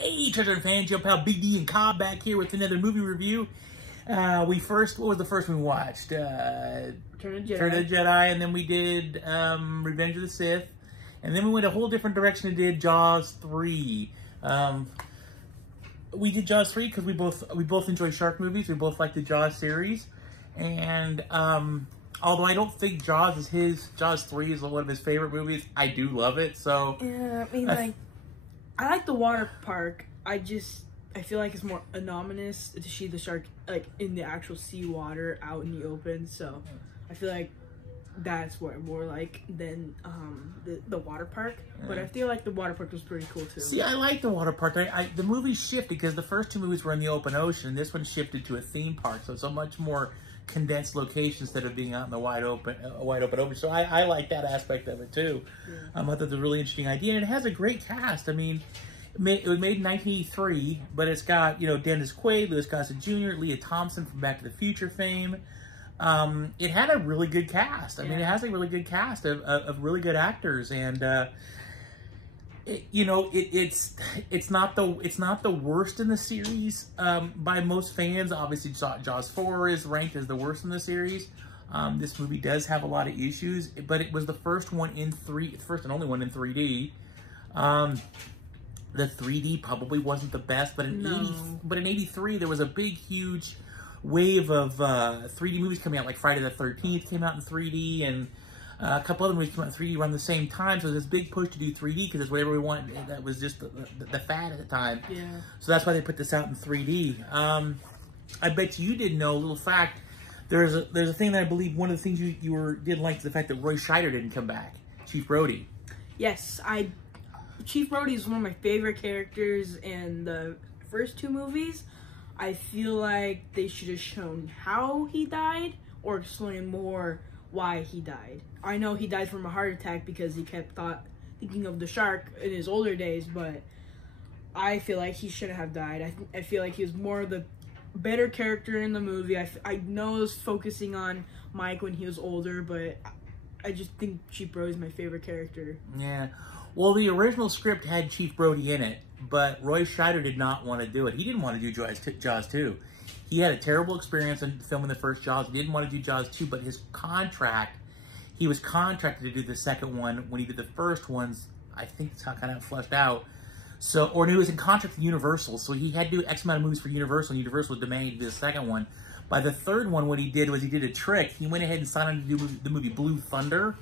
Hey, Treasure fans, your pal Big D and Cobb back here with another movie review. What was the first one we watched? Return of the Jedi. Return of the Jedi, and then we did Revenge of the Sith. And then we went a whole different direction and did Jaws 3. We did Jaws 3 because we both enjoy shark movies. We both like the Jaws series. And although I don't think Jaws 3 is one of his favorite movies, I do love it. So yeah, I mean, I like the water park. I feel like it's more anomalous to see the shark like in the actual seawater out in the open. So I feel like that's what I'm more like than the water park. But I feel like the water park was pretty cool too. See, I like the water park. The movie shifted because the first two movies were in the open ocean, and this one shifted to a theme park. So it's a much more condensed location instead of being out in the wide open ocean. So I like that aspect of it too. Yeah. I thought that was a really interesting idea, and it has a great cast. I mean, it was made in 1983, but it's got, Dennis Quaid, Louis Gossett Jr., Leah Thompson from Back to the Future fame. It had a really good cast. I mean, it has a really good cast of really good actors, and it's not the worst in the series by most fans. Obviously, Jaws 4 is ranked as the worst in the series. This movie does have a lot of issues, but it was the first one in first and only one in 3D. The 3D probably wasn't the best, but in '83 there was a big, huge wave of 3D movies coming out, like Friday the 13th came out in 3D, and a couple other movies came out in 3D around the same time. So there's this big push to do 3D because it's what everyone wanted. That was just the fad at the time. Yeah. So that's why they put this out in 3D. I bet you didn't know, a little fact, there's a thing that I believe one of the things you didn't like is the fact that Roy Scheider didn't come back, Chief Brody. Yes, Chief Brody is one of my favorite characters in the first two movies. I feel like they should have shown how he died or explain more why he died. I know he died from a heart attack because he kept thinking of the shark in his older days, but I feel like he shouldn't have died. I feel like he was more of the better character in the movie. I know it was focusing on Mike when he was older, but I just think Chief Brody is my favorite character. Yeah. Well, the original script had Chief Brody in it, but Roy Scheider did not want to do it. He didn't want to do Jaws 2. He had a terrible experience in filming the first Jaws. He didn't want to do Jaws 2, but he was contracted to do the second one when he did the first ones. I think it's how kind of fleshed out. Or he was in contract with Universal, so he had to do X amount of movies for Universal, and Universal demanded the second one. By the third one, what he did was he did a trick. He went ahead and signed on to do the movie Blue Thunder,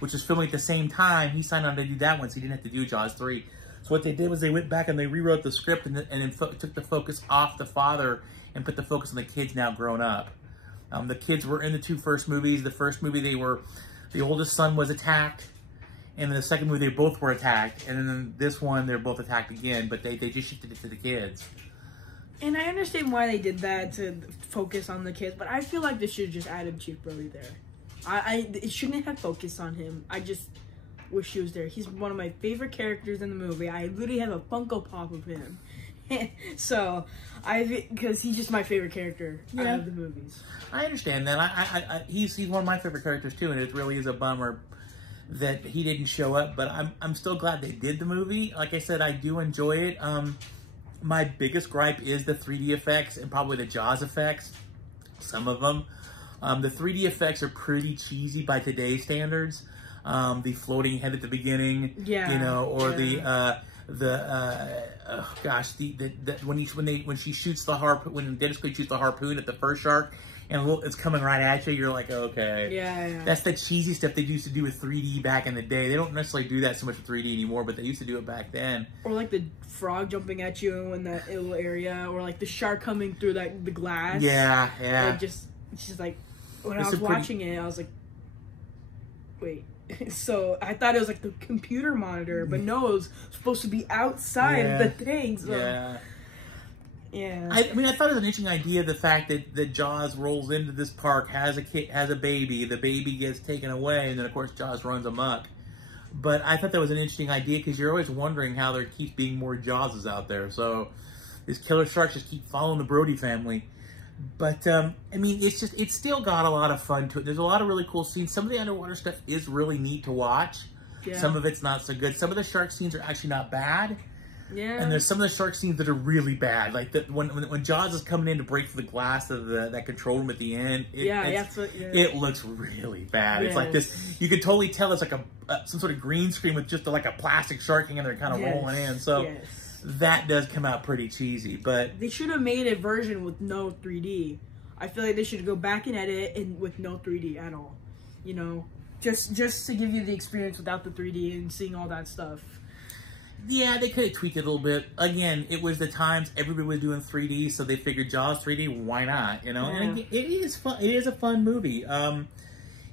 which was filming at the same time. He signed on to do that one, so he didn't have to do Jaws 3. So what they did was they went back and they rewrote the script and then took the focus off the father and put the focus on the kids now grown up. The kids were in the two first movies. The first movie, the oldest son was attacked, and in the second movie, they both were attacked. And then in this one, they're both attacked again, but they just shifted it to the kids. And I understand why they did that, to focus on the kids, but I feel like they should have just added Chief Brody there. It shouldn't have focused on him. I just wish he was there. He's one of my favorite characters in the movie. I literally have a Funko Pop of him. So, because he's just my favorite character out of the movies. I understand that. He's one of my favorite characters too, and it really is a bummer that he didn't show up. But I'm still glad they did the movie. Like I said, I do enjoy it. My biggest gripe is the 3D effects and probably the Jaws effects. Some of them. The 3D effects are pretty cheesy by today's standards. The floating head at the beginning, when she shoots the harpoon, when Dennis Quaid shoots the harpoon at the first shark, and it's coming right at you, you're like, okay. Yeah. That's the cheesy stuff they used to do with 3D back in the day. They don't necessarily do that so much with 3D anymore, but they used to do it back then. Or like the frog jumping at you in that little area, or like the shark coming through the glass. Yeah. It's just like, when I was watching it, I was like, wait. So I thought it was like the computer monitor, but no, it was supposed to be outside of the thing. So. Yeah. I mean, I thought it was an interesting idea, the fact that Jaws rolls into this park, has a baby, the baby gets taken away, and then of course Jaws runs amok. But I thought that was an interesting idea because you're always wondering how there keeps being more Jawses out there. So these killer sharks just keep following the Brody family. But, I mean, it's still got a lot of fun to it. There's a lot of really cool scenes. Some of the underwater stuff is really neat to watch. Yeah. Some of it's not so good. Some of the shark scenes are actually not bad. Yeah. And there's some of the shark scenes that are really bad. Like when Jaws is coming in to break through the glass of that control room at the end. It looks really bad. Yes. It's like this. You could totally tell it's like some sort of green screen with just like a plastic shark hanging there, kind of rolling in. So that does come out pretty cheesy. But they should have made a version with no 3D. I feel like they should go back and edit and with no 3D at all. You know, just to give you the experience without the 3D and seeing all that stuff. Yeah, they could have tweaked it a little bit. Again, it was the times everybody was doing 3D, so they figured Jaws 3D, why not? You know, and it is fun. It is a fun movie.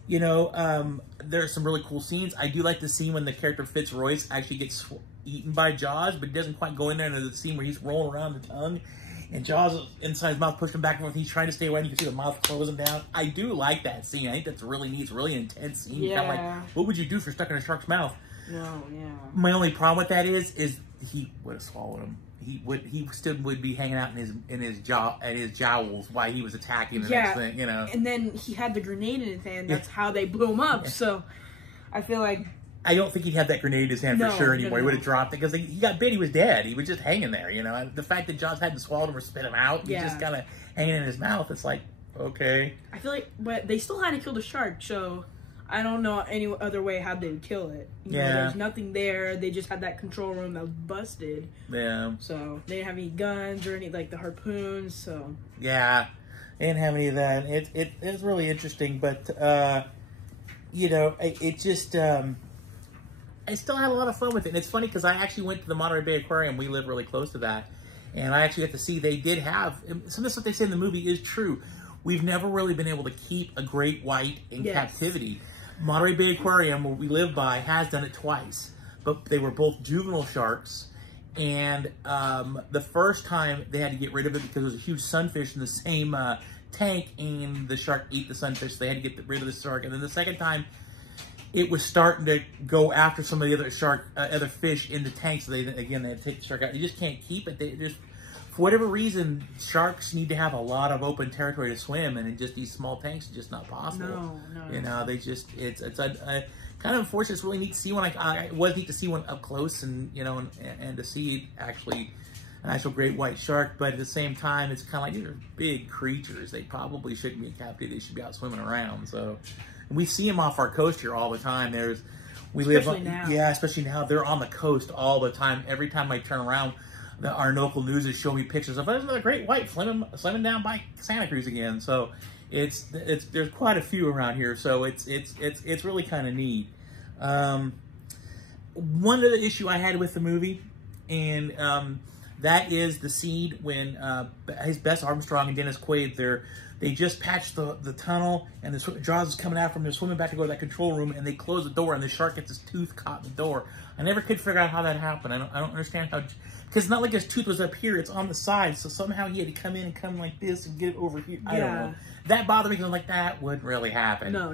You know, there are some really cool scenes. I do like the scene when the character Fitzroyce actually gets eaten by Jaws, but doesn't quite go in there. And there's the scene where he's rolling around the tongue, and Jaws is inside his mouth, pushing back and forth. He's trying to stay away, and you can see the mouth closing down. I do like that scene. I think that's really neat. It's a really intense scene. Yeah. Kind of like, what would you do if you're stuck in a shark's mouth? No, yeah. My only problem with that is he would have swallowed him. He still would be hanging out in his jowls while he was attacking the next thing, you know. And then he had the grenade in his hand. That's how they blew him up. So I feel like I don't think he'd have that grenade in his hand for sure anymore. He would have dropped it because he got bit. He was dead. He was just hanging there, you know. And the fact that Jaws hadn't swallowed him or spit him out, he's just kind of hanging in his mouth. It's like, okay. I feel like, but they still had to kill the shark, so I don't know any other way how they would kill it. You know, there's nothing there. They just had that control room that was busted. Yeah. So they didn't have any guns or any, like, the harpoons, so. Yeah. They didn't have any of that. It's really interesting, but, you know, it just, I still had a lot of fun with it. And it's funny because I actually went to the Monterey Bay Aquarium. We live really close to that. And I actually got to see they did have, some of the stuff they say in the movie is true. We've never really been able to keep a great white in captivity. Monterey Bay Aquarium, where we live by, has done it twice. But they were both juvenile sharks. And the first time they had to get rid of it because there was a huge sunfish in the same tank, and the shark ate the sunfish. So they had to get rid of the shark. And then the second time, it was starting to go after some of the other other fish in the tank. So they had to take the shark out. You just can't keep it. They just, for whatever reason, sharks need to have a lot of open territory to swim, and in just these small tanks, it's just not possible. No. You know, they just, it's a kind of unfortunate. It's really neat to see one. It was neat to see one up close, and you know, and to see actually an actual great white shark. But at the same time, it's kind of like these are big creatures. They probably shouldn't be in captivity. They should be out swimming around. So we see them off our coast here all the time. Especially now. They're on the coast all the time. Every time I turn around, our local news is showing me pictures of there's another great white swimming down by Santa Cruz again. So there's quite a few around here. So it's really kind of neat. One other issue I had with the movie, and that is the scene when his Bess Armstrong and Dennis Quaid, they just patched the tunnel, and the Jaws is coming after them. They're swimming back to go to that control room, and they close the door, and the shark gets his tooth caught in the door. I never could figure out how that happened. I don't understand how, because it's not like his tooth was up here; it's on the side. So somehow he had to come in and come like this and get it over here. I don't know. That bothered me because I'm like, that wouldn't really happen. No.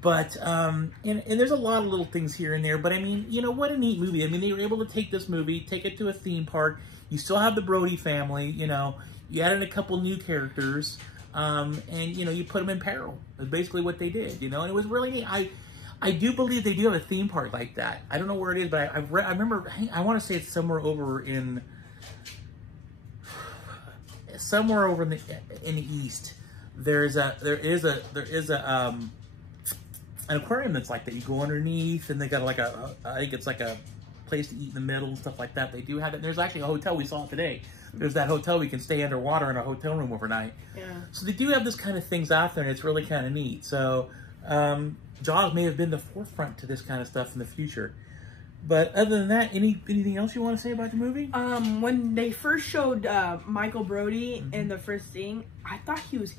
But and there's a lot of little things here and there. But I mean, you know, what a neat movie. I mean, they were able to take this movie, take it to a theme park. You still have the Brody family. You know, you added a couple new characters. And you know, you put them in peril. That's basically what they did, you know, and it was really neat. I do believe they do have a theme park like that. I don't know where it is, but I remember, I want to say it's somewhere over in the east. There is an aquarium that's like that. You go underneath, and they got like I think it's like a place to eat in the middle and stuff like that. They do have it. And there's actually a hotel. We saw it today. There's that hotel we can stay underwater in a hotel room overnight. Yeah. So they do have this kind of things out there, and it's really kind of neat. So Jaws may have been the forefront to this kind of stuff in the future. But other than that, anything else you want to say about the movie? When they first showed Michael Brody in the first scene, I thought he was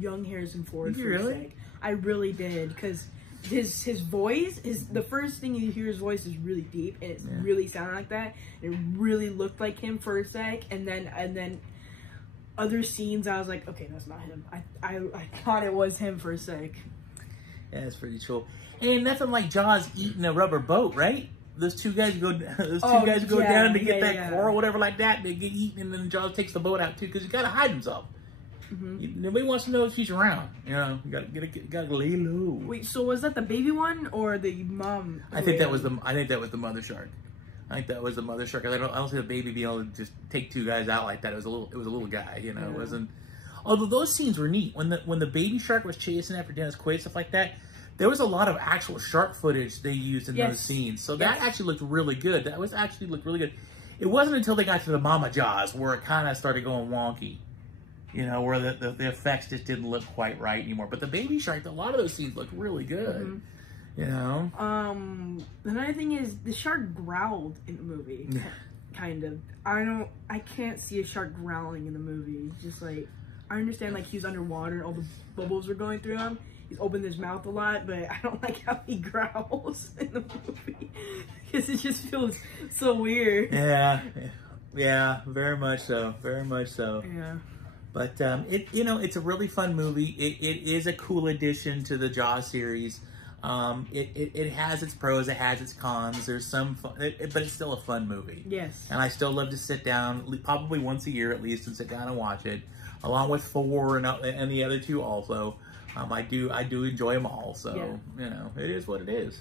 young Harrison Ford. Did you really? I really did, because his voice is the first thing you hear. His voice is really deep, and it's really sounding like that. It really looked like him for a sec, and then other scenes I was like, okay, that's not him. I thought it was him for a sec. Yeah, that's pretty cool. And nothing like Jaws eating a rubber boat, right? Those two guys go down to get that coral, whatever like that. They get eaten, and then Jaws takes the boat out too, because he's got to hide himself. Nobody wants to know if he's around. You know, you gotta lay low. Wait, so was that the baby one or the mom? I think that was the mother shark. I think that was the mother shark. I don't see the baby being able to just take two guys out like that. It was a little guy, you know. It wasn't. Although those scenes were neat when the baby shark was chasing after Dennis Quaid, stuff like that. There was a lot of actual shark footage they used in those scenes, so that actually looked really good. That was actually looked really good. It wasn't until they got to the Mama Jaws where it kind of started going wonky, you know, where the effects just didn't look quite right anymore. But the baby shark, a lot of those scenes looked really good. You know. Another thing is the shark growled in the movie. Kind of. I can't see a shark growling in the movie. It's just like, I understand like he was underwater and all the bubbles were going through him. He's opened his mouth a lot, but I don't like how he growls in the movie because it just feels so weird. Yeah, very much so, very much so. Yeah. But it's a really fun movie. It is a cool addition to the Jaws series. It has its pros, it has its cons. There's some fun, but it's still a fun movie. Yes. And I still love to sit down, probably once a year at least, and sit down and watch it, along with 4 and the other 2 also. I do enjoy them all. So you know, it is what it is.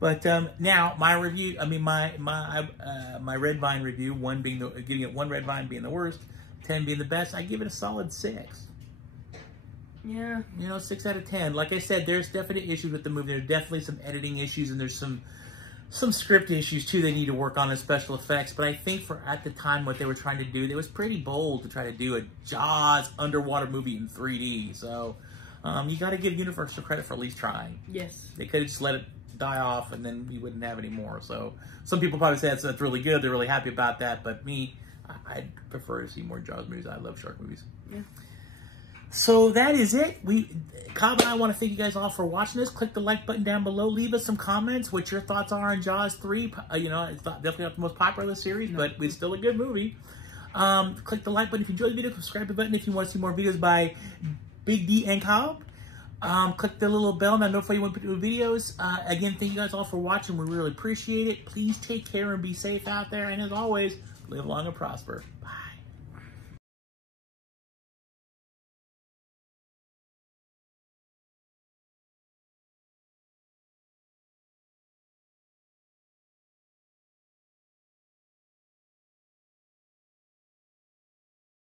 But now my review. I mean my Red Vine review. 1 being getting it 1 Red Vine being the worst, 10 being the best. I give it a solid 6. Yeah. You know, 6 out of 10. Like I said, there's definite issues with the movie. There's definitely some editing issues, and there's some script issues too they need to work on, as special effects. But I think for at the time what they were trying to do, it was pretty bold to try to do a Jaws underwater movie in 3D. So you got to give Universal credit for at least trying. Yes. They could have just let it die off, and then we wouldn't have any more. So some people probably say that's really good. They're really happy about that. But me, I'd prefer to see more Jaws movies. I love shark movies. Yeah. So that is it. Cobb and I want to thank you guys all for watching this. Click the like button down below. Leave us some comments what your thoughts are on Jaws 3. You know, it's definitely not the most popular of the series, but it's still a good movie. Click the like button if you enjoyed the video. Subscribe the button if you want to see more videos by Big D and Cobb. Click the little bell to notify you when we put new videos. Again, thank you guys all for watching. We really appreciate it. Please take care and be safe out there. And as always, live long and prosper. Bye.